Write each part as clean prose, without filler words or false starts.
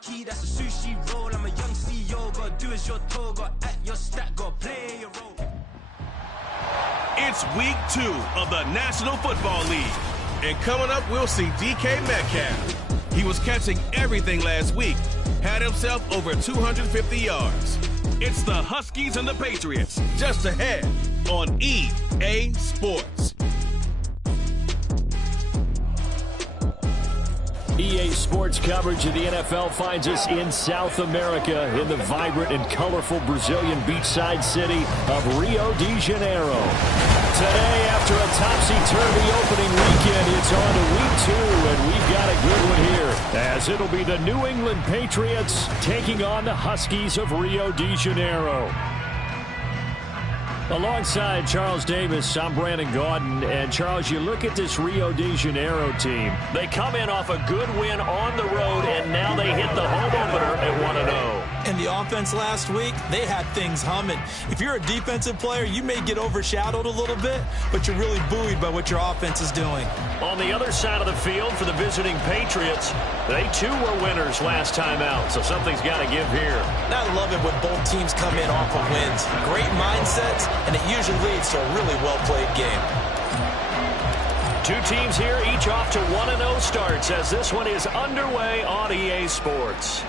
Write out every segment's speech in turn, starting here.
marquee, that's a sushi roll. I'm a young CEO, gotta do as you're told, gotta act your stat, gotta play your role. It's week 2 of the National Football League. And coming up, we'll see DK Metcalf. He was catching everything last week, had himself over 250 yards. It's the Huskies and the Patriots, just ahead on EA Sports. EA Sports coverage of the NFL finds us in South America in the vibrant and colorful Brazilian beachside city of Rio de Janeiro. Today, after a topsy-turvy opening weekend, it's on to week 2, and we've got a good one here, as it'll be the New England Patriots taking on the Huskies of Rio de Janeiro. Alongside Charles Davis, I'm Brandon Gaudin. And, Charles, you look at this Rio de Janeiro team. They come in off a good win on the road, and now they hit the home opener at 1-0. And the offense last week, they had things humming. If you're a defensive player, you may get overshadowed a little bit, but you're really buoyed by what your offense is doing. On the other side of the field for the visiting Patriots, they too were winners last time out, so something's got to give here. I love it when both teams come in off of wins. Great mindsets, and it usually leads to a really well-played game. Two teams here, each off to 1-0 starts as this one is underway on EA Sports.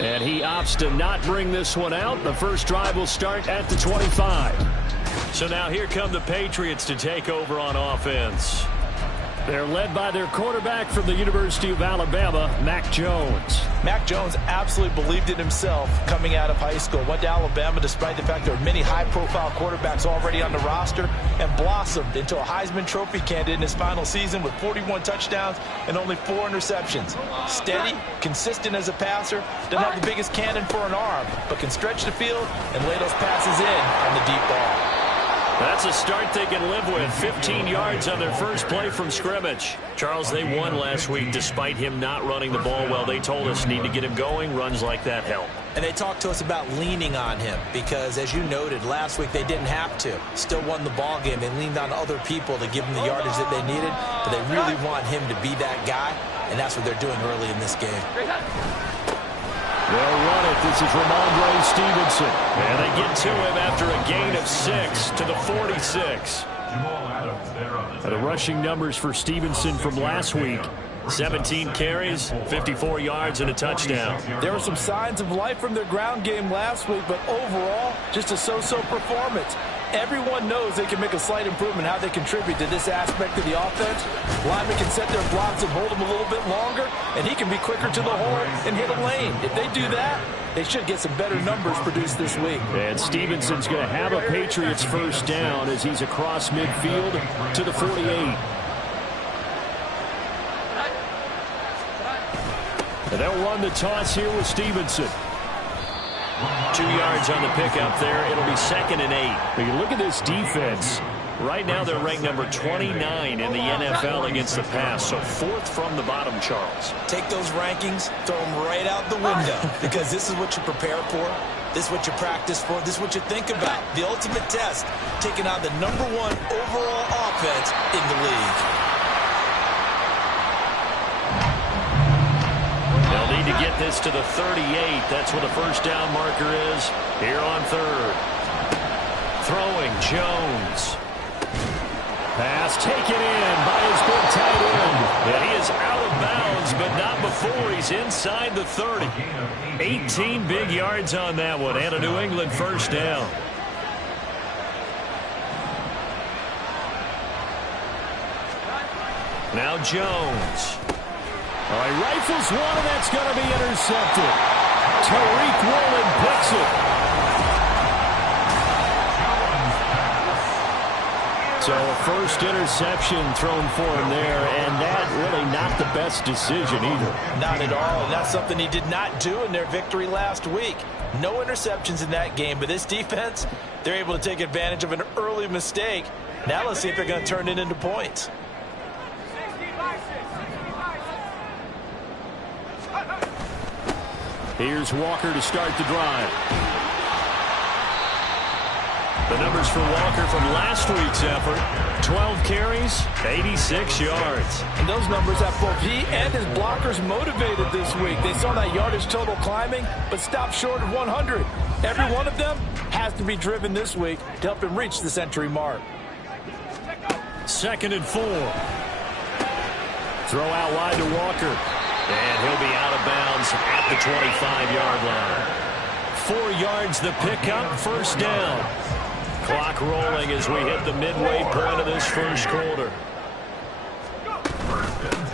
And he opts to not bring this one out. The first drive will start at the 25. So now here come the Patriots to take over on offense. They're led by their quarterback from the University of Alabama, Mac Jones. Mac Jones absolutely believed in himself coming out of high school. Went to Alabama despite the fact there were many high-profile quarterbacks already on the roster, and blossomed into a Heisman Trophy candidate in his final season with 41 touchdowns and only 4 interceptions. Steady, consistent as a passer, doesn't have the biggest cannon for an arm, but can stretch the field and lay those passes in on the deep ball. That's a start they can live with. 15 yards on their first play from scrimmage. Charles, they won last week despite him not running the ball well. They told us need to get him going. Runs like that help. And they talked to us about leaning on him because, as you noted, last week they didn't have to. Still won the ball game. They leaned on other people to give them the yardage that they needed, but they really want him to be that guy, and that's what they're doing early in this game. They'll run it. This is Ramondre Stevenson. And they get to him after a gain of 6 to the 46. The rushing numbers for Stevenson from last week. 17 carries, 54 yards, and a touchdown. There were some signs of life from their ground game last week, but overall, just a so-so performance. Everyone knows they can make a slight improvement how they contribute to this aspect of the offense. Linemen can set their blocks and hold them a little bit longer, and he can be quicker to the hole and hit a lane. If they do that, they should get some better numbers produced this week. And Stevenson's going to have a Patriots first down as he's across midfield to the 48. And they'll run the toss here with Stevenson. 2 yards on the pickup there. It'll be 2nd and 8. But you look at this defense. Right now they're ranked number 29 in the NFL against the pass. So 4th from the bottom, Charles. Take those rankings, throw them right out the window. Because this is what you prepare for. This is what you practice for. This is what you think about. The ultimate test, taking on the number 1 overall offense in the league. They'll need to get this to the 38. That's where the first down marker is here on 3rd. Throwing Jones. Pass taken in by his big tight end. And he is out of bounds, but not before he's inside the 30. 18 big yards on that one, and a New England first down. Now Jones. All right, rifles one, and that's going to be intercepted. Tariq Woolen picks it. So a first interception thrown for him there, and that really not the best decision either. Not at all, and that's something he did not do in their victory last week. No interceptions in that game, but this defense, they're able to take advantage of an early mistake. Now let's see if they're going to turn it into points. Here's Walker to start the drive. The numbers for Walker from last week's effort: 12 carries, 86 yards. And those numbers have both he and his blockers motivated this week. They saw that yardage total climbing, but stopped short of 100. Every one of them has to be driven this week to help him reach the century mark. 2nd and 4. Throw out wide to Walker. And he'll be out of bounds at the 25-yard line. 4 yards the pickup, 1st down. Clock rolling as we hit the midway point of this first quarter.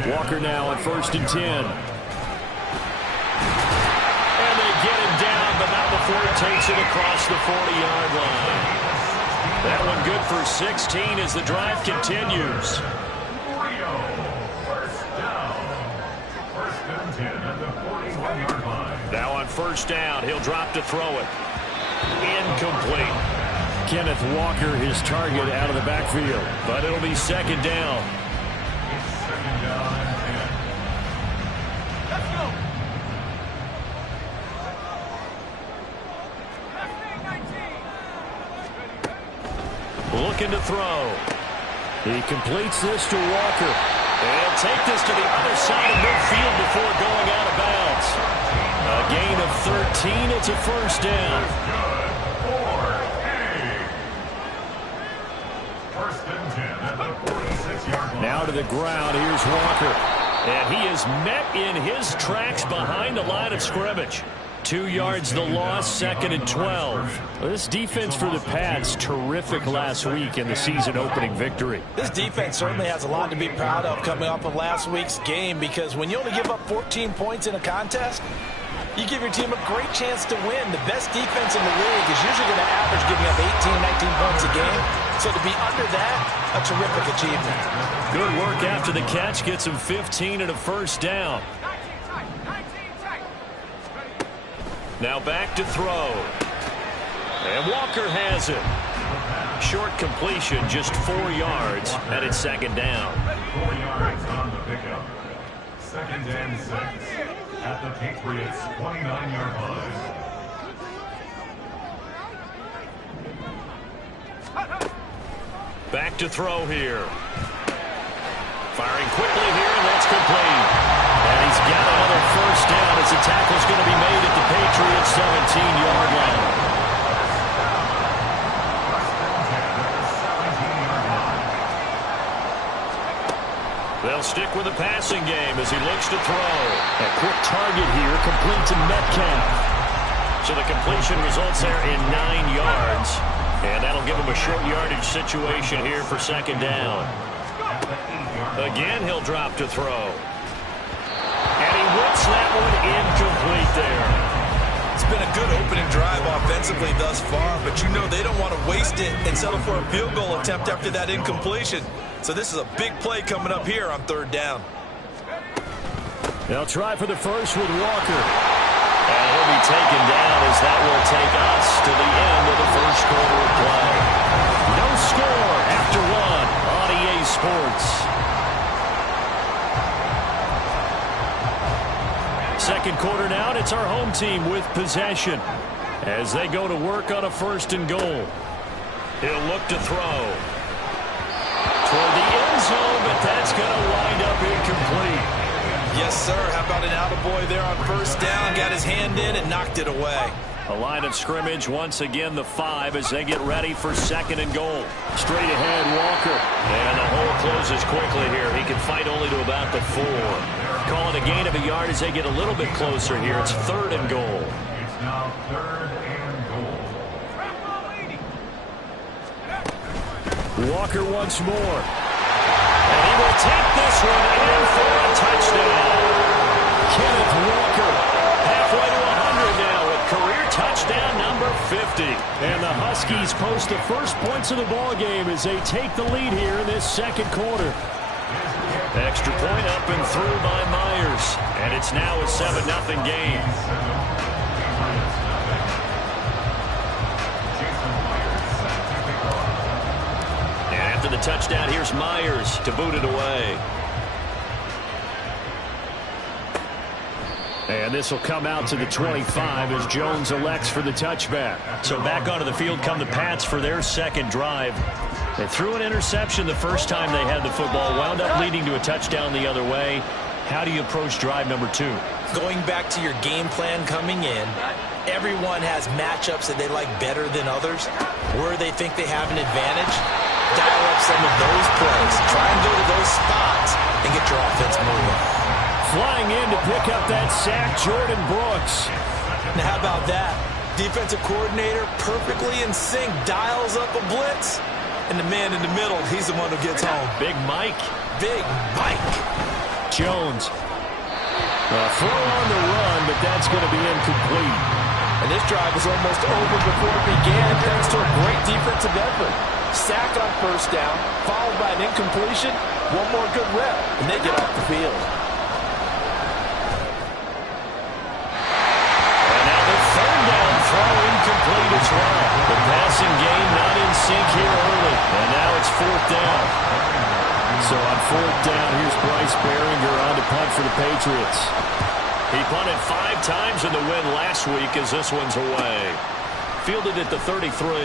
Walker now on 1st and 10. And they get him down, but not before he takes it across the 40-yard line. That one good for 16 as the drive continues. Now on 1st down, he'll drop to throw it. Incomplete. Kenneth Walker, his target, out of the backfield. But it'll be 2nd down. Let's go. Looking to throw. He completes this to Walker. He'll take this to the other side of midfield before going out of bounds. A gain of 13. It's a 1st down. Now to the ground. Here's Walker. And he is met in his tracks behind the line of scrimmage. 2 yards the loss, 2nd and 12. Well, this defense for the Pats, terrific last week in the season-opening victory. This defense certainly has a lot to be proud of coming off of last week's game, because when you only give up 14 points in a contest, you give your team a great chance to win. The best defense in the league is usually going to average giving up 18, 19 points a game. So to be under that, a terrific achievement. Good work after the catch. Gets him 15 and a 1st down. Now back to throw. And Walker has it. Short completion, just 4 yards, and it's 2nd down. 4 yards on the pickup. 2nd and 6 at the Patriots' 29-yard line. Back to throw here. Firing quickly here, and that's complete. And he's got another 1st down as the tackle's going to be made at the Patriots' 17-yard line. They'll stick with the passing game as he looks to throw. A quick target here, complete to Metcalf. So the completion results there in 9 yards. And that'll give him a short yardage situation here for 2nd down. Again, he'll drop to throw. And he whips that one incomplete there. It's been a good opening drive offensively thus far, but you know they don't want to waste it and settle for a field goal attempt after that incompletion. So this is a big play coming up here on 3rd down. They'll try for the first with Walker. And he'll be taken down as that will take us to the end of the first quarter of play. No score after 1 on EA Sports. 2nd quarter now, and it's our home team with possession as they go to work on a 1st and goal. He'll look to throw toward the end zone, but that's going to wind up incomplete. Yes, sir. How about an attaboy there on 1st down? Got his hand in and knocked it away. A line of scrimmage, once again the 5 as they get ready for 2nd and goal. Straight ahead, Walker. And the hole closes quickly here. He can fight only to about the 4. Call it a gain of a yard as they get a little bit closer here. It's 3rd and goal. It's now 3rd and goal. Walker once more. And he will take this one in for a touchdown. Kenneth Walker halfway to 100 now with career touchdown number 50. And the Huskies post the first points of the ball game as they take the lead here in this 2nd quarter. Extra point up and through by Myers. And it's now a 7-0 game. After the touchdown, here's Myers to boot it away. And this will come out to the 25 as Jones elects for the touchback. So back onto the field come the Pats for their second drive. They threw an interception the first time they had the football, wound up leading to a touchdown the other way. How do you approach drive number 2? Going back to your game plan coming in, everyone has matchups that they like better than others. Where they think they have an advantage, dial up some of those plays. Try and go to those spots and get your offense moving. Flying in to pick up that sack, Jordan Brooks. Now how about that? Defensive coordinator perfectly in sync, dials up a blitz, and the man in the middle, he's the one who gets home. Big Mike. Big Mike. Jones. A throw on the run, but that's going to be incomplete. And this drive was almost over before it began thanks to a great defensive effort. Sack on first down, followed by an incompletion, one more good rep, and they get off the field. And now the third down throw incomplete as well. The passing game not in sync here early. And now it's fourth down. So on fourth down, here's Bryce Behringer on to punt for the Patriots. He punted 5 times in the win last week as this one's away. Fielded at the 33.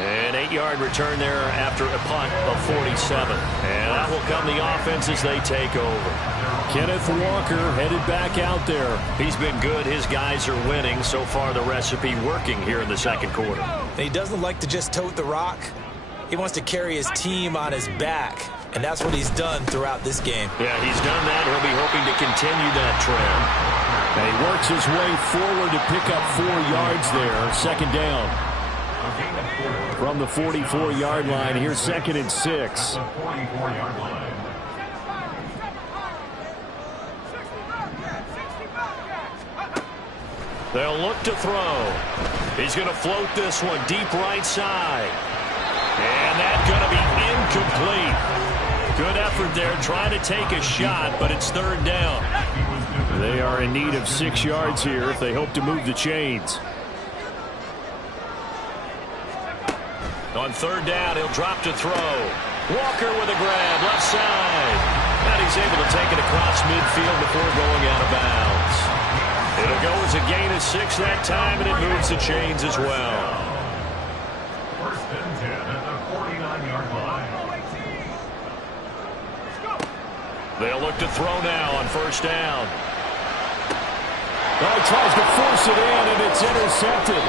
An 8-yard return there after a punt of 47. And that will come the offense as they take over. Kenneth Walker headed back out there. He's been good. His guys are winning. So far, the recipe working here in the second quarter. He doesn't like to just tote the rock. He wants to carry his team on his back, and that's what he's done throughout this game. Yeah, he's done that. He'll be hoping to continue that trend. And he works his way forward to pick up 4 yards there. Second down. From the 44-yard line, here's 2nd and 6. They'll look to throw. He's going to float this one deep right side. And that's going to be incomplete. Good effort there, trying to take a shot, but it's third down. They are in need of 6 yards here if they hope to move the chains. On third down, he'll drop to throw. Walker with a grab, left side. And he's able to take it across midfield before going out of bounds. It'll go as a gain of 6 that time, and it moves the chains as well. First and 10 at the 49-yard line. They'll look to throw now on first down. Oh, he tries to force it in, and it's intercepted.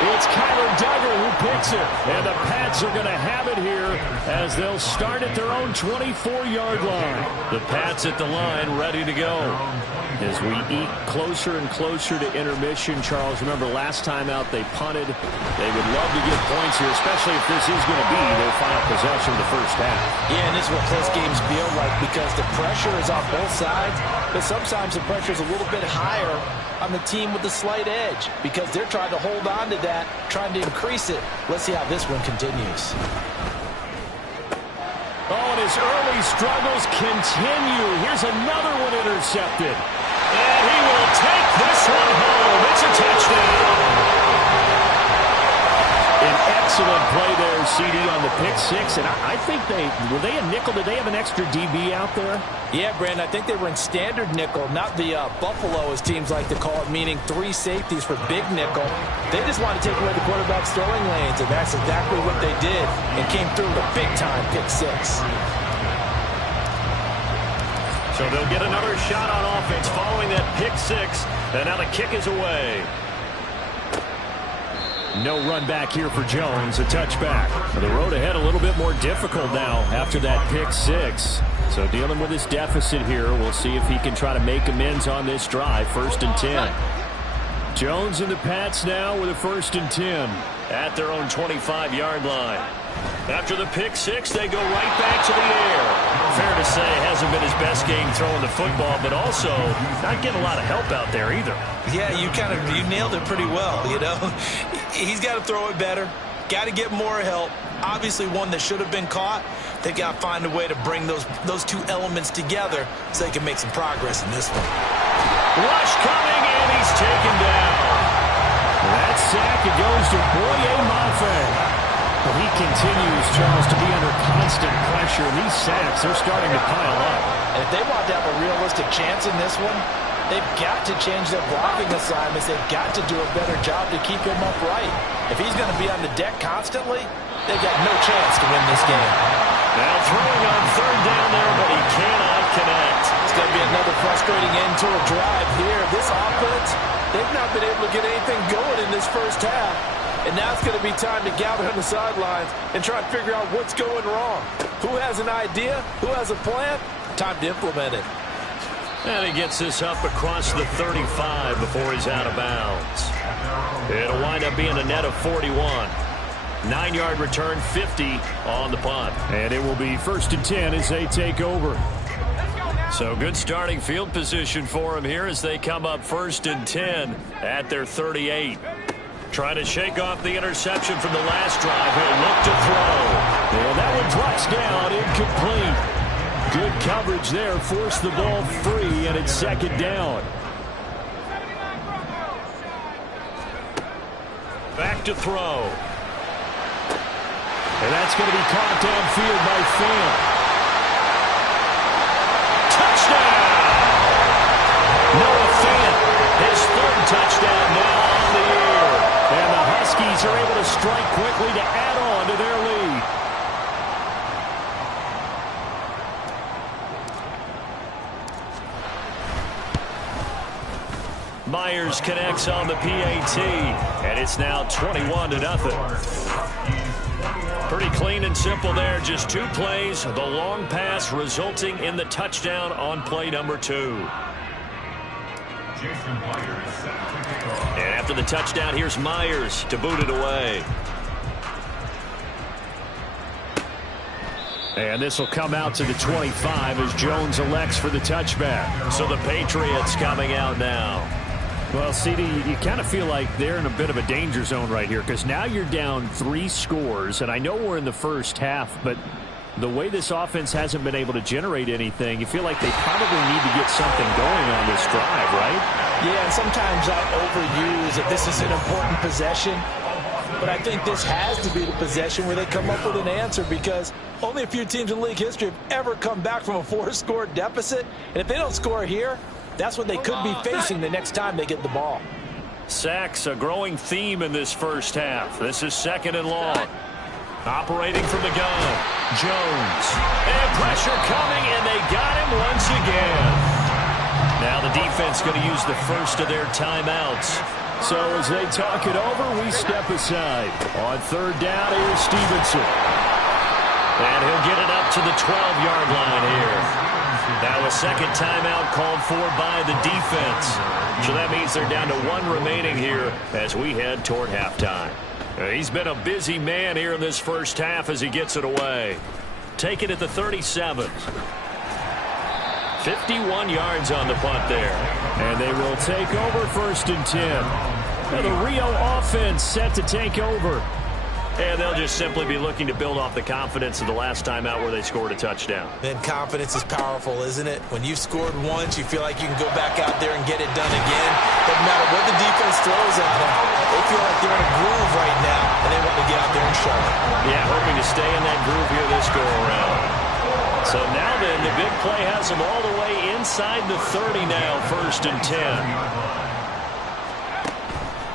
It's Kyler Duggar who picks it. And the Pats are going to have it here as they'll start at their own 24-yard line. The Pats at the line, ready to go. As we eat closer and closer to intermission, Charles, remember last time out they punted. They would love to get points here, especially if this is going to be their final possession of the first half. Yeah, and this is what close games feel like because the pressure is on both sides, but sometimes the pressure is a little bit higher on the team with the slight edge because they're trying to hold on to that, trying to increase it. Let's see how this one continues. Oh, and his early struggles continue. Here's another one intercepted. And he will take this one home. It's a touchdown. An excellent play there, CD, on the pick 6. And I think were they a nickel? Did they have an extra DB out there? Yeah, Brandon, I think they were in standard nickel, not the Buffalo, as teams like to call it, meaning 3 safeties for big nickel. They just want to take away the quarterback's throwing lanes, and that's exactly what they did and came through with a big-time pick 6. So they'll get another shot on offense following that pick 6, and now the kick is away. No run back here for Jones, a touchback. The road ahead a little bit more difficult now after that pick 6. So dealing with his deficit here, we'll see if he can try to make amends on this drive. 1st and 10. Jones and the Pats now with a 1st and 10. At their own 25-yard line. After the pick 6, they go right back to the air. Fair to say, hasn't been his best game throwing the football, but also not getting a lot of help out there either. Yeah, you nailed it pretty well, you know. He's got to throw it better. Got to get more help. Obviously one that should have been caught. They got to find a way to bring those 2 elements together so they can make some progress in this one. Rush coming, and he's taken down. That sack, it goes to Boye Mafe. Well, he continues, Charles, to be under constant pressure. And these sacks, they're starting to pile up. And if they want to have a realistic chance in this one, They've got to change their blocking assignments. They've got to do a better job to keep him upright. If he's going to be on the deck constantly, they've got no chance to win this game. Now throwing on third down there, but he cannot connect. It's going to be another frustrating end to a drive here. This offense, they've not been able to get anything going in this first half. And now it's going to be time to gather on the sidelines and try to figure out what's going wrong. Who has an idea? Who has a plan? Time to implement it. And he gets this up across the 35 before he's out of bounds. It'll wind up being a net of 41. 9-yard return, 50 on the punt. And it will be 1st and 10 as they take over. So good starting field position for him here as they come up 1st and 10 at their 38. Trying to shake off the interception from the last drive. He'll look to throw. And that one drops down, incomplete. Good coverage there, forced the ball free, and it's 2nd down. Back to throw. And that's going to be caught downfield by Fan. Touchdown! Noah Fant, his 3rd touchdown now on the year. And the Huskies are able to strike quickly to add on to their lead. Myers connects on the PAT, and it's now 21-0. Pretty clean and simple there. Just 2 plays. The long pass resulting in the touchdown on play number 2. And after the touchdown, here's Myers to boot it away. And this will come out to the 25 as Jones elects for the touchback. So the Patriots coming out now. Well, CD, you kind of feel like they're in a bit of a danger zone right here because now you're down 3 scores, and I know we're in the first half, but the way this offense hasn't been able to generate anything, you feel like they probably need to get something going on this drive, right? Yeah, and sometimes I overuse that this is an important possession, but I think this has to be the possession where they come up with an answer because only a few teams in league history have ever come back from a 4-score deficit, and if they don't score here, that's what they could be facing the next time they get the ball. Sacks, a growing theme in this first half. This is 2nd and long. Operating from the gun. Jones. And pressure coming, and they got him once again. Now the defense going to use the first of their timeouts. So as they talk it over, we step aside. On 3rd down, here's Stevenson. And he'll get it up to the 12-yard line here. Now a 2nd timeout called for by the defense. So that means they're down to 1 remaining here as we head toward halftime. He's been a busy man here in this first half as he gets it away. Take it at the 37. 51 yards on the punt there. And they will take over 1st and 10. Now the Rio offense set to take over. And they'll just simply be looking to build off the confidence of the last time out where they scored a touchdown. Then confidence is powerful, isn't it? When you've scored once, you feel like you can go back out there and get it done again. Doesn't matter what the defense throws at them. They feel like they're in a groove right now, and they want to get out there and show it. Yeah, hoping to stay in that groove here this go-around. So now then, the big play has them all the way inside the 30 now, 1st and 10.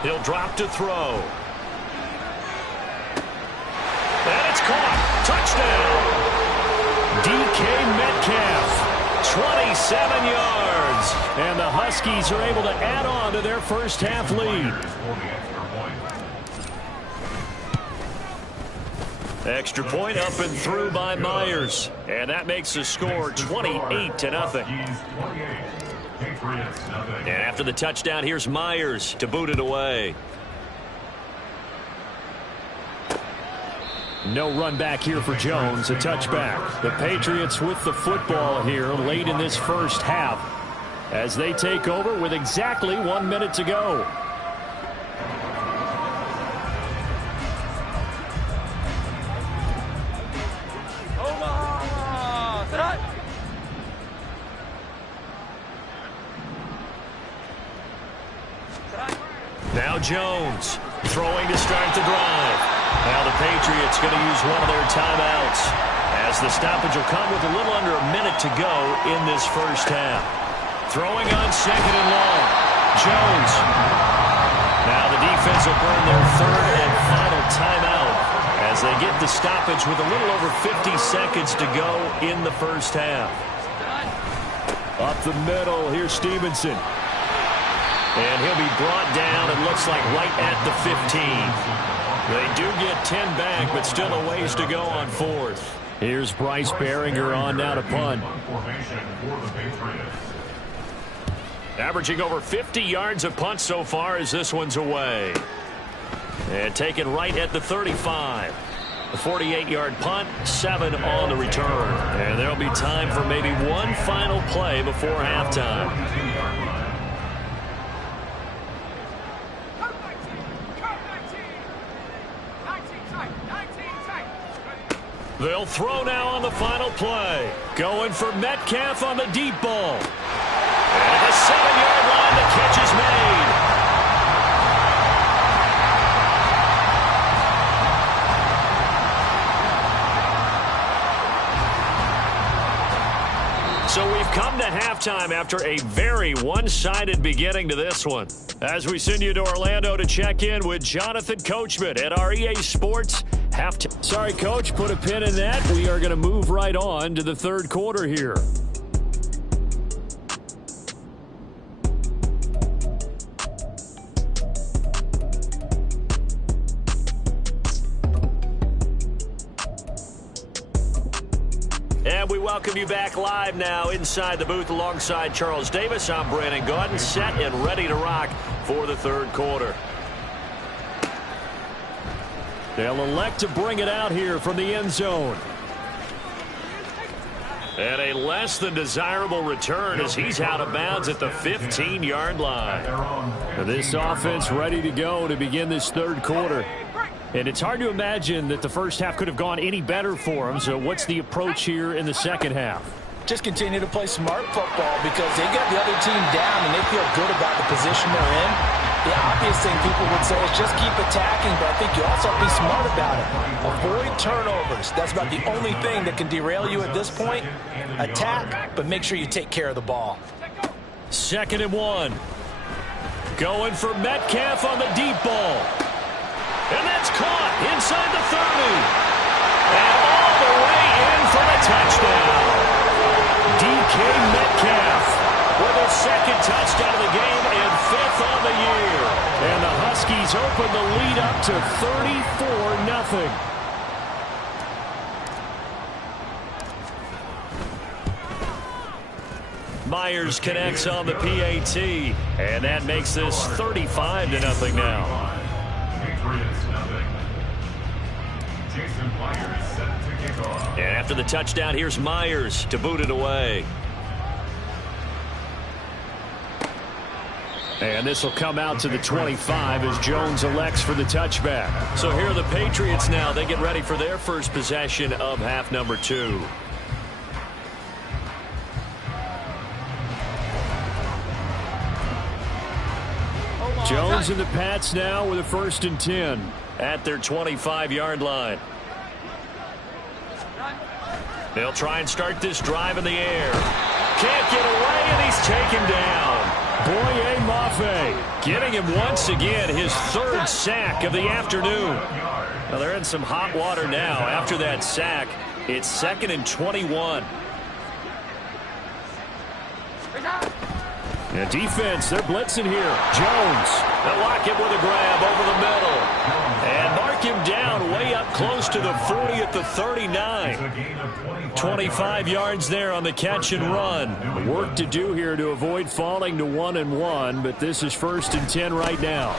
He'll drop to throw. And it's caught. Touchdown. DK Metcalf, 27 yards. And the Huskies are able to add on to their first half lead. Extra point up and through by Myers. And that makes the score 28-0. And after the touchdown, here's Myers to boot it away. No run back here for Jones, a touchback. The Patriots with the football here late in this first half as they take over with exactly 1 minute to go. Now Jones throwing to start the drive. Now the Patriots going to use one of their timeouts as the stoppage will come with a little under a minute to go in this first half. Throwing on second and long. Jones. Now the defense will burn their third and final timeout as they get the stoppage with a little over 50 seconds to go in the first half. Up the middle, here's Stevenson. And he'll be brought down, it looks like right at the 15. They do get 10 back, but still a ways to go on fourth. Here's Bryce Behringer on now to punt. Averaging over 50 yards a punt so far as this one's away. And taken right at the 35. The 48-yard punt, 7 on the return. And there'll be time for maybe one final play before halftime. They'll throw now on the final play. Going for Metcalf on the deep ball. And at the 7-yard line, the catch is made. So we've come to halftime after a very one-sided beginning to this one. As we send you to Orlando to check in with Jonathan Coachman at our EA Sports halftime. Sorry, Coach, put a pin in that. We are going to move right on to the third quarter here. And we welcome you back live now inside the booth alongside Charles Davis. I'm Brandon Gaudin, set and ready to rock for the third quarter. They'll elect to bring it out here from the end zone. And a less than desirable return as he's out of bounds at the 15-yard line. This offense ready to go to begin this third quarter. And it's hard to imagine that the first half could have gone any better for them. So what's the approach here in the second half? Just continue to play smart football because they got the other team down and they feel good about the position they're in. The obvious thing people would say is just keep attacking, but I think you also have to be smart about it. Avoid turnovers. That's about the only thing that can derail you at this point. Attack, but make sure you take care of the ball. 2nd and 1. Going for Metcalf on the deep ball. And that's caught inside the 30. And all the way in for the touchdown. DK Metcalf with a second touchdown of the game and 5th on the year. And the Huskies open the lead up to 34-0. Myers connects on the PAT. And that makes this 35-0 now. And after the touchdown, here's Myers to boot it away. And this will come out to the 25 as Jones elects for the touchback. So here are the Patriots now. They get ready for their first possession of half number 2. Jones and the Pats now with a 1st and 10 at their 25-yard line. They'll try and start this drive in the air. Can't get away, and he's taken down. Boye Mafe getting him once again, his 3rd sack of the afternoon. Well, they're in some hot water now. After that sack, it's 2nd and 21. And defense, they're blitzing here. Jones, they'll lock him with a grab over the middle. And mark him down way up close to the 40 at the 39. 25 yards there on the catch and run. Work to do here to avoid falling to 1-1, but this is 1st and 10 right now.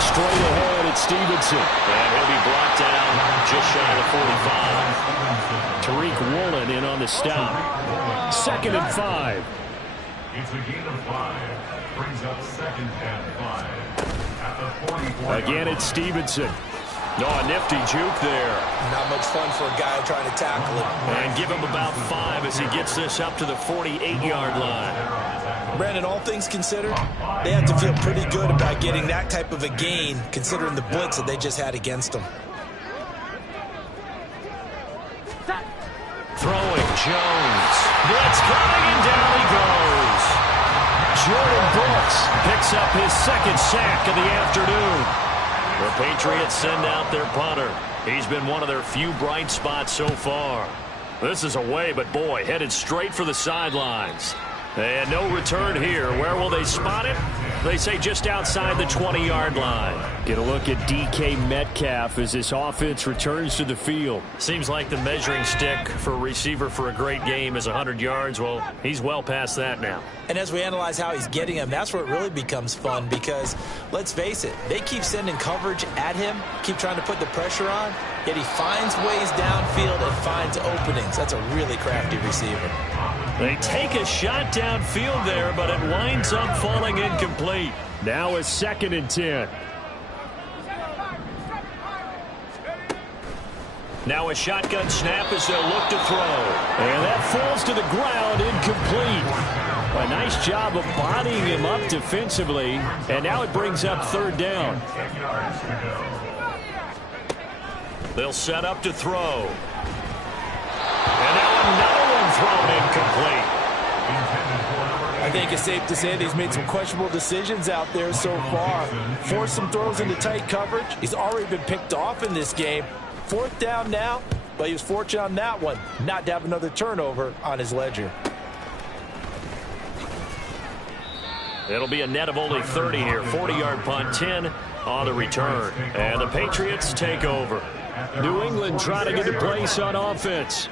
Straight ahead, it's Stevenson. And he'll be brought down just shy of 45. Tariq Woolen in on the stop. 2nd and 5. It's a gain of 5. Brings up 2nd and 5. At the 44. Again, it's Stevenson. Oh, a nifty juke there. Not much fun for a guy trying to tackle it. And give him about 5 as he gets this up to the 48-yard line. Brandon, all things considered, they have to feel pretty good about getting that type of a gain, considering the blitz that they just had against them. Throwing Jones. Blitz coming, and down he goes. Jordan Brooks picks up his second sack of the afternoon. The Patriots send out their punter. He's been one of their few bright spots so far. This is away, but boy, headed straight for the sidelines. And no return here. Where will they spot it? They say just outside the 20-yard line. Get a look at DK Metcalf as this offense returns to the field. Seems like the measuring stick for a receiver for a great game is 100 yards. Well, he's well past that now. And as we analyze how he's getting them, that's where it really becomes fun because, let's face it, they keep sending coverage at him, keep trying to put the pressure on, yet he finds ways downfield and finds openings. That's a really crafty receiver. They take a shot downfield there, but it winds up falling incomplete. Now a 2nd and 10. Now a shotgun snap as they'll look to throw. And that falls to the ground, incomplete. A nice job of bodying him up defensively. And now it brings up 3rd down. They'll set up to throw. And now another one thrown incomplete. I think it's safe to say that he's made some questionable decisions out there so far. Forced some throws into tight coverage. He's already been picked off in this game. 4th down now, but he was fortunate on that one not to have another turnover on his ledger. It'll be a net of only 30 here. 40-yard punt, 10 on the return. And the Patriots take over. New England trying to get a place on offense.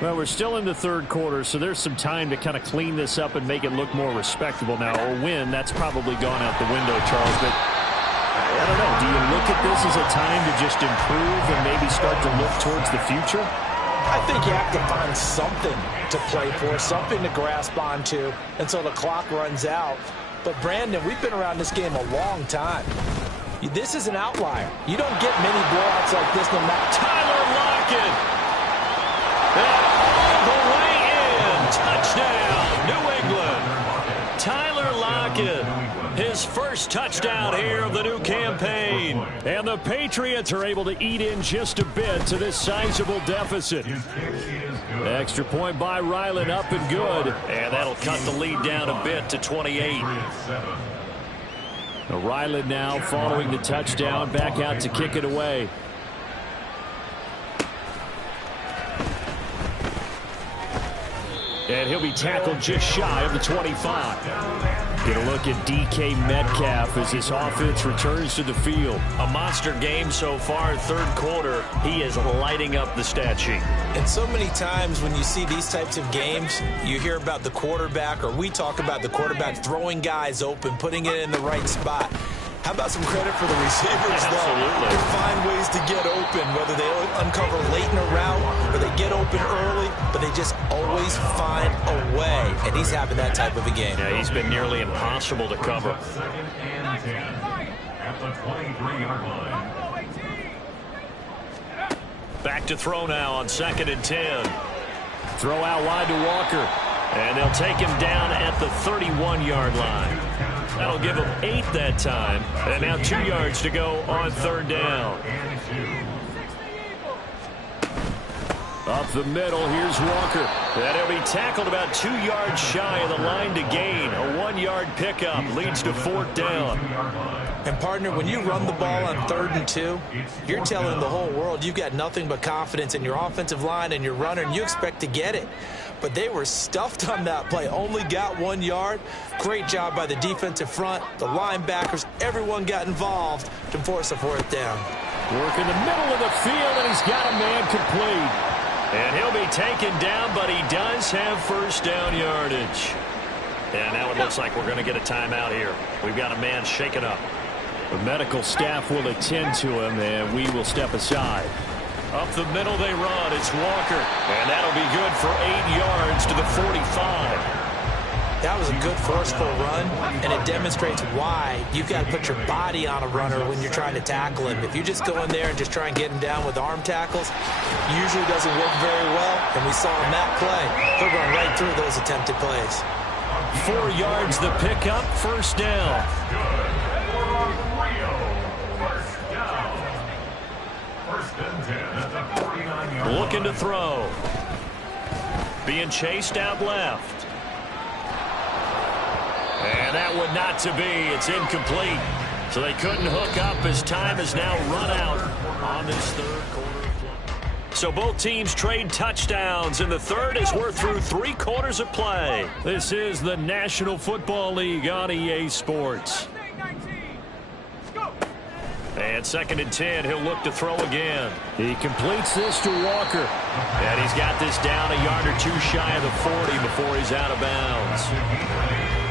Well, we're still in the 3rd quarter, so there's some time to kind of clean this up and make it look more respectable now. A win, that's probably gone out the window, Charles. But I don't know. Do you look at this as a time to just improve and maybe start to look towards the future? I think you have to find something to play for, something to grasp onto until the clock runs out. But, Brandon, we've been around this game a long time. This is an outlier. You don't get many blowouts like this no matter. Tyler Lockett. All the way in. Touchdown, New England. Tyler Lockett. His first touchdown here of the new campaign. And the Patriots are able to eat in just a bit to this sizable deficit. Extra point by Ryland, up and good. And that'll cut the lead down a bit to 28. Ryland now following the touchdown, back out to kick it away. And he'll be tackled just shy of the 25. Get a look at DK Metcalf as this offense returns to the field. A monster game so far, 3rd quarter. He is lighting up the stat sheet. And so many times when you see these types of games, you hear about the quarterback, or we talk about the quarterback throwing guys open, putting it in the right spot. How about some credit for the receivers, though? Absolutely. They find ways to get open, whether they uncover late in a route or they get open early, but they just always find a way. And he's having that type of a game. Yeah, he's been nearly impossible to cover. 2nd and 10 at the 23-yard line. Back to throw now on 2nd and 10. Throw out wide to Walker. And they'll take him down at the 31-yard line. That'll give him 8 that time. And now 2 yards to go on 3rd down. Up the middle, here's Walker. And he'll be tackled about 2 yards shy of the line to gain. A 1-yard pickup leads to 4th down. And, partner, when you run the ball on 3rd and 2, you're telling the whole world you've got nothing but confidence in your offensive line and your runner, and you expect to get it. But they were stuffed on that play, only got 1 yard. Great job by the defensive front, the linebackers, everyone got involved to force a 4th down. Work in the middle of the field, and he's got a man complete. And he'll be taken down, but he does have 1st down yardage. And now it looks like we're going to get a timeout here. We've got a man shaken up. The medical staff will attend to him, and we will step aside. Up the middle they run. It's Walker. And that'll be good for 8 yards to the 45. That was a good forceful run, and it demonstrates why you've got to put your body on a runner when you're trying to tackle him. If you just go in there and just try and get him down with arm tackles, usually doesn't work very well, and we saw him that play. He'll run right through those attempted plays. 4 yards the pickup, 1st down. Looking to throw. Being chased out left. And that would not to be. It's incomplete. So they couldn't hook up as time has now run out on this third quarter. So both teams trade touchdowns, and the third as we're through 3 quarters of play. This is the National Football League on EA Sports. And 2nd and 10, he'll look to throw again. He completes this to Walker. And he's got this down a yard or 2 shy of the 40 before he's out of bounds.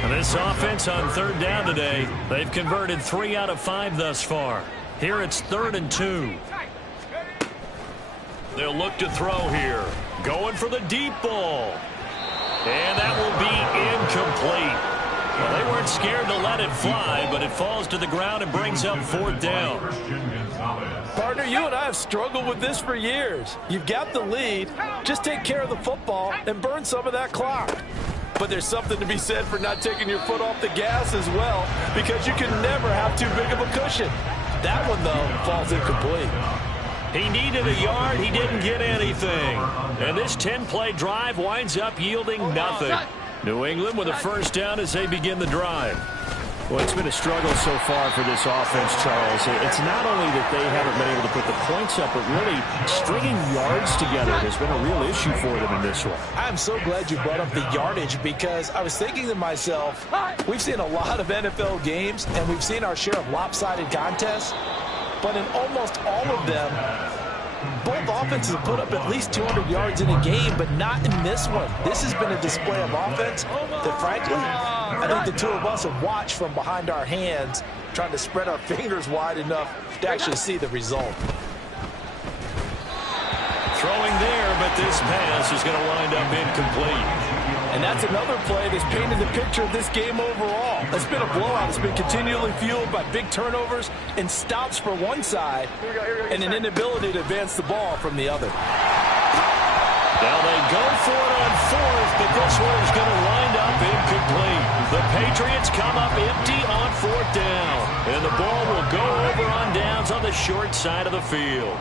And this offense on 3rd down today, they've converted 3 out of 5 thus far. Here it's 3rd and 2. They'll look to throw here. Going for the deep ball. And that will be incomplete. Well, they weren't scared to let it fly, but it falls to the ground and brings up 4th down. Partner, you and I have struggled with this for years. You've got the lead. Just take care of the football and burn some of that clock. But there's something to be said for not taking your foot off the gas as well, because you can never have too big of a cushion. That one, though, falls incomplete. He needed a yard. He didn't get anything. And this 10-play drive winds up yielding nothing. New England with a 1st down as they begin the drive. Well, it's been a struggle so far for this offense, Charles. It's not only that they haven't been able to put the points up, but really stringing yards together has been a real issue for them in this one. I'm so glad you brought up the yardage, because I was thinking to myself, we've seen a lot of NFL games, and we've seen our share of lopsided contests, but in almost all of them, both offenses have put up at least 200 yards in a game, but not in this one. This has been a display of offense that, frankly, I think the two of us have watched from behind our hands, trying to spread our fingers wide enough to actually see the result. Throwing there, but this pass is going to wind up incomplete. And that's another play that's painted the picture of this game overall. It's been a blowout. It's been continually fueled by big turnovers and stops for one side and an inability to advance the ball from the other. Now they go for it on 4th, but this one is going to wind up incomplete. The Patriots come up empty on 4th down, and the ball will go over on downs on the short side of the field.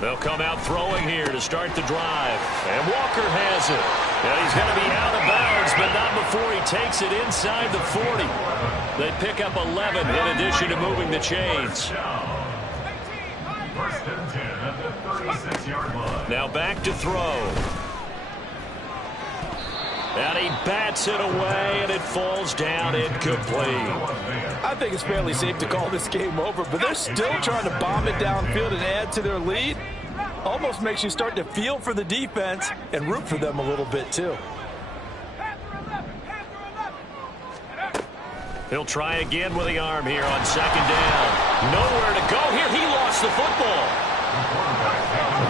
They'll come out throwing here to start the drive. And Walker has it. And he's going to be out of bounds, but not before he takes it inside the 40. They pick up 11 in addition to moving the chains. 1st and 10 at the 36-yard line. Now back to throw. And he bats it away, and it falls down incomplete. I think it's fairly safe to call this game over, but they're still trying to bomb it downfield and add to their lead. Almost makes you start to feel for the defense and root for them a little bit, too. He'll try again with the arm here on 2nd down. Nowhere to go here. He lost the football.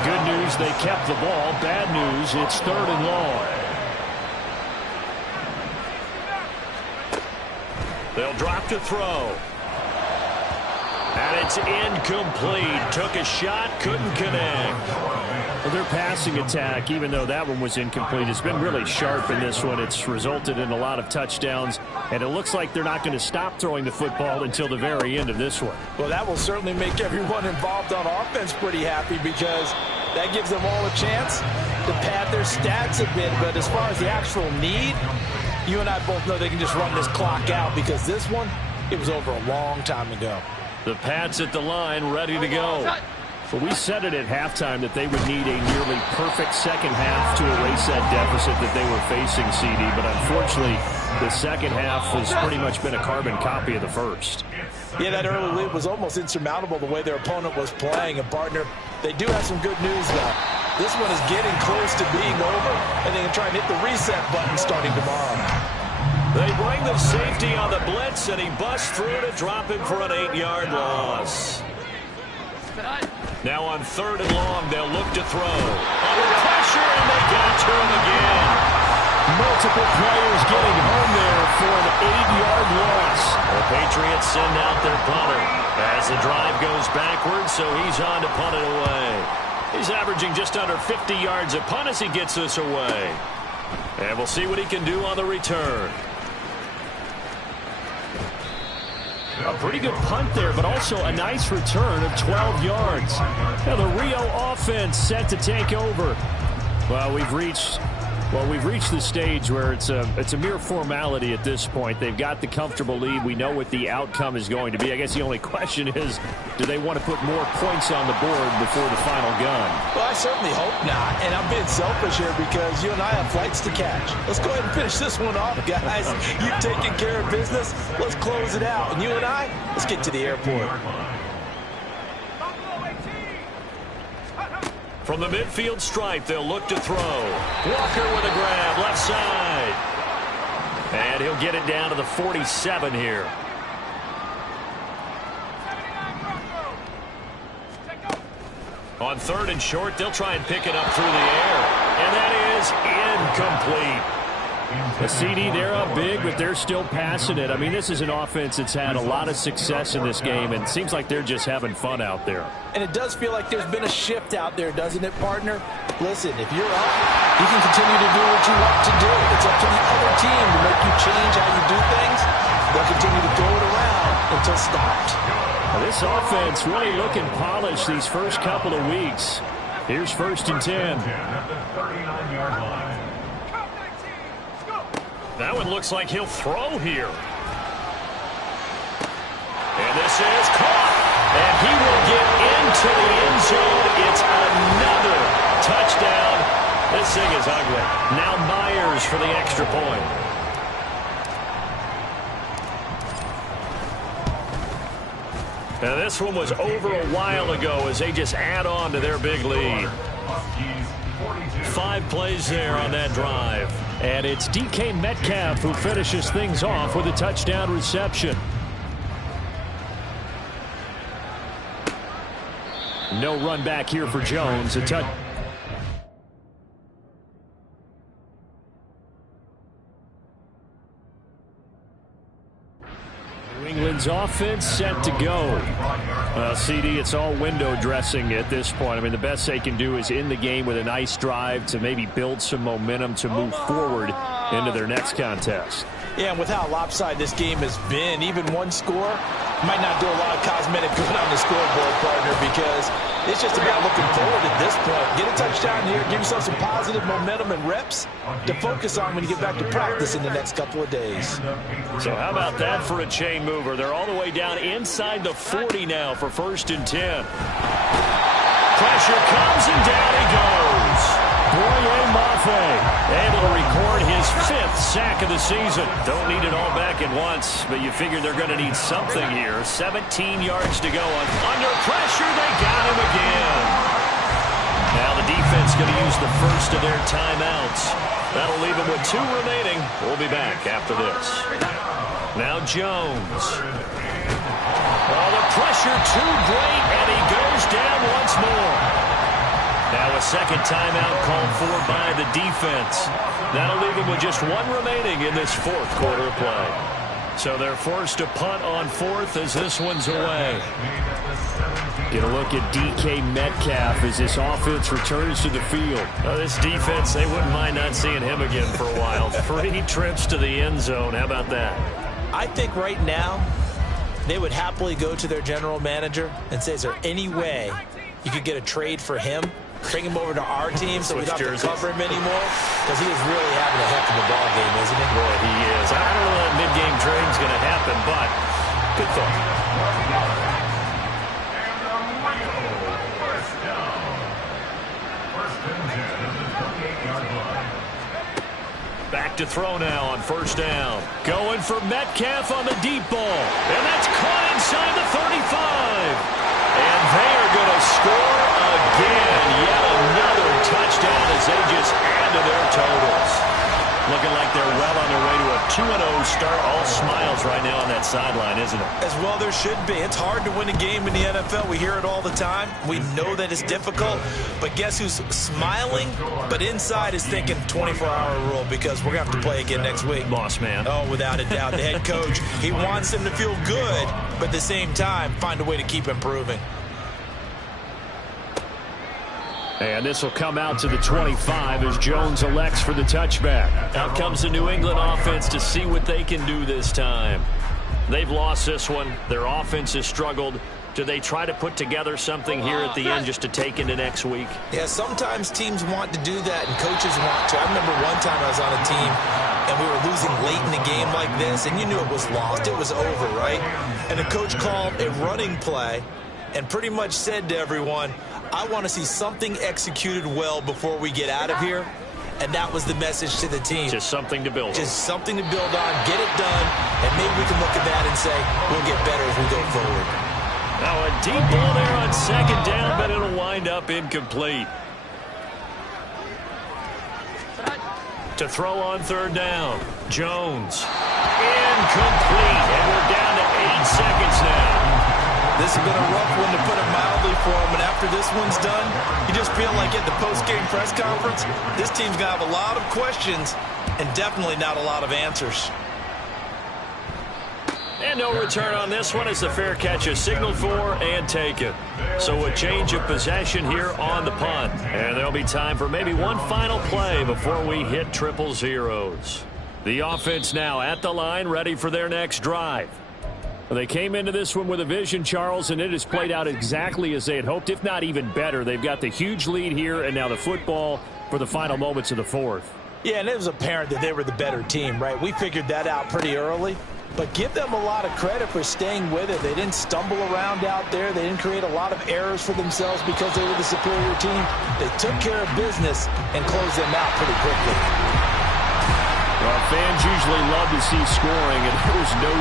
Good news, they kept the ball. Bad news, it's 3rd and long. They'll drop to throw. And it's incomplete. Took a shot, couldn't connect. Well, their passing attack, even though that one was incomplete, has been really sharp in this one. It's resulted in a lot of touchdowns, and it looks like they're not going to stop throwing the football until the very end of this one. Well, that will certainly make everyone involved on offense pretty happy, because that gives them all a chance to pad their stats a bit. But as far as the actual need, you and I both know they can just run this clock out, because this one, it was over a long time ago. The Pats at the line, ready to go. Well, we said it at halftime that they would need a nearly perfect second half to erase that deficit that they were facing, CD. But unfortunately, the second half has pretty much been a carbon copy of the first. Yeah, that early lead was almost insurmountable the way their opponent was playing. And, partner, they do have some good news now. This one is getting close to being over, and they can try and hit the reset button starting tomorrow. They bring the safety on the blitz, and he busts through to drop him for an 8-yard loss. Now on 3rd and long, they'll look to throw. Under pressure, and they got to him again. Multiple players getting home there for an 8-yard loss. The Patriots send out their punter as the drive goes backwards, so he's on to punt it away. He's averaging just under 50 yards a punt as he gets this away. And we'll see what he can do on the return. A pretty good punt there, but also a nice return of 12 yards. Now the Rio offense set to take over. Well, we've reached Well, we've reached the stage where it's a mere formality at this point. They've got the comfortable lead. We know what the outcome is going to be. I guess the only question is, do they want to put more points on the board before the final gun? Well, I certainly hope not. And I'm being selfish here because you and I have flights to catch. Let's go ahead and finish this one off, guys. You've taken care of business. Let's close it out. And you and I, let's get to the airport. From the midfield stripe, they'll look to throw. Walker with a grab, left side. And he'll get it down to the 47 here. On 3rd and short, they'll try and pick it up through the air. And that is incomplete. The CD, they're up big, but they're still passing it. I mean, this is an offense that's had a lot of success in this game, and it seems like they're just having fun out there. And it does feel like there's been a shift out there, doesn't it, partner? Listen, if you're up, you can continue to do what you want to do. It's up to the other team to make you change how you do things. They'll continue to throw it around until stopped. Well, this offense really looking polished these first couple of weeks. Here's 1st and 10. That one looks like he'll throw here. And this is caught. And he will get into the end zone. It's another touchdown. This thing is ugly. Now Myers for the extra point. Now this one was over a while ago as they just add on to their big lead. 5 plays there on that drive. And it's DK Metcalf who finishes things off with a touchdown reception. No run back here for Jones. A touch. New England's offense set to go. CD, it's all window dressing at this point. I mean, the best they can do is in the game with a nice drive to maybe build some momentum to move forward into their next contest. Yeah, and with how lopsided this game has been, even one score might not do a lot of cosmetic good on the scoreboard, partner, because it's just about looking forward at this point. Get a touchdown here, give yourself some positive momentum and reps to focus on when you get back to practice in the next couple of days. So how about that for a chain mover? They're all the way down inside the 40 now for 1st and 10. Pressure comes and down he goes. Boye Mafe able to record his 5th sack of the season. Don't need it all back at once, but you figure they're going to need something here. 17 yards to go. Under pressure, they got him again. Now the defense going to use the first of their timeouts. That'll leave them with 2 remaining. We'll be back after this. Now Jones. Oh, the pressure too great, and he goes down once more. Now a second timeout called for by the defense. That'll leave them with just 1 remaining in this 4th quarter of play. So they're forced to punt on 4th as this one's away. Get a look at DK Metcalf as this offense returns to the field. This defense, they wouldn't mind not seeing him again for a while. 3 trips to the end zone. How about that? I think right now they would happily go to their general manager and say, is there any way you could get a trade for him? Bring him over to our team so we don't have to cover him anymore, because he is really having a heck of a ball game, isn't he? Boy, he is. I don't know that mid-game trade's going to happen, but good thought. Back to throw now on 1st down. Going for Metcalf on the deep ball. And that's caught inside the 35. And they are going to score again. Yet another touchdown as they just add to their totals. Looking like they're well on their way to a 2-0 start. All smiles right now on that sideline, isn't it? As well there should be. It's hard to win a game in the NFL. We hear it all the time. We know that it's difficult. But guess who's smiling? But inside is thinking 24-hour rule, because we're going to have to play again next week. Boss man. Oh, without a doubt. The head coach, he wants them to feel good, but at the same time, find a way to keep improving. And this will come out to the 25 as Jones elects for the touchback. Out comes the New England offense to see what they can do this time. They've lost this one. Their offense has struggled. Do they try to put together something here at the end just to take into next week? Yeah, sometimes teams want to do that and coaches want to. I remember one time I was on a team and we were losing late in the game like this, and you knew it was lost. It was over, right? And the coach called a running play and pretty much said to everyone, I want to see something executed well before we get out of here. And that was the message to the team. Just something to build on. Just something to build on, get it done, and maybe we can look at that and say, we'll get better as we go forward. Now a deep ball there on second down, but it'll wind up incomplete. To throw on third down, Jones. Incomplete, and we're down to 8 seconds now. This has been a rough one, to put it mildly, for him, and after this one's done, you just feel like at the post-game press conference, this team's going to have a lot of questions and definitely not a lot of answers. And no return on this one as the fair catch is signaled for and taken. So a change of possession here on the punt. And there'll be time for maybe one final play before we hit 000. The offense now at the line, ready for their next drive. They came into this one with a vision, Charles, and it has played out exactly as they had hoped, if not even better. They've got the huge lead here and now the football for the final moments of the fourth. Yeah, and it was apparent that they were the better team, right? We figured that out pretty early. But give them a lot of credit for staying with it. They didn't stumble around out there. They didn't create a lot of errors for themselves because they were the superior team. They took care of business and closed them out pretty quickly. Well, fans usually love to see scoring, and there was no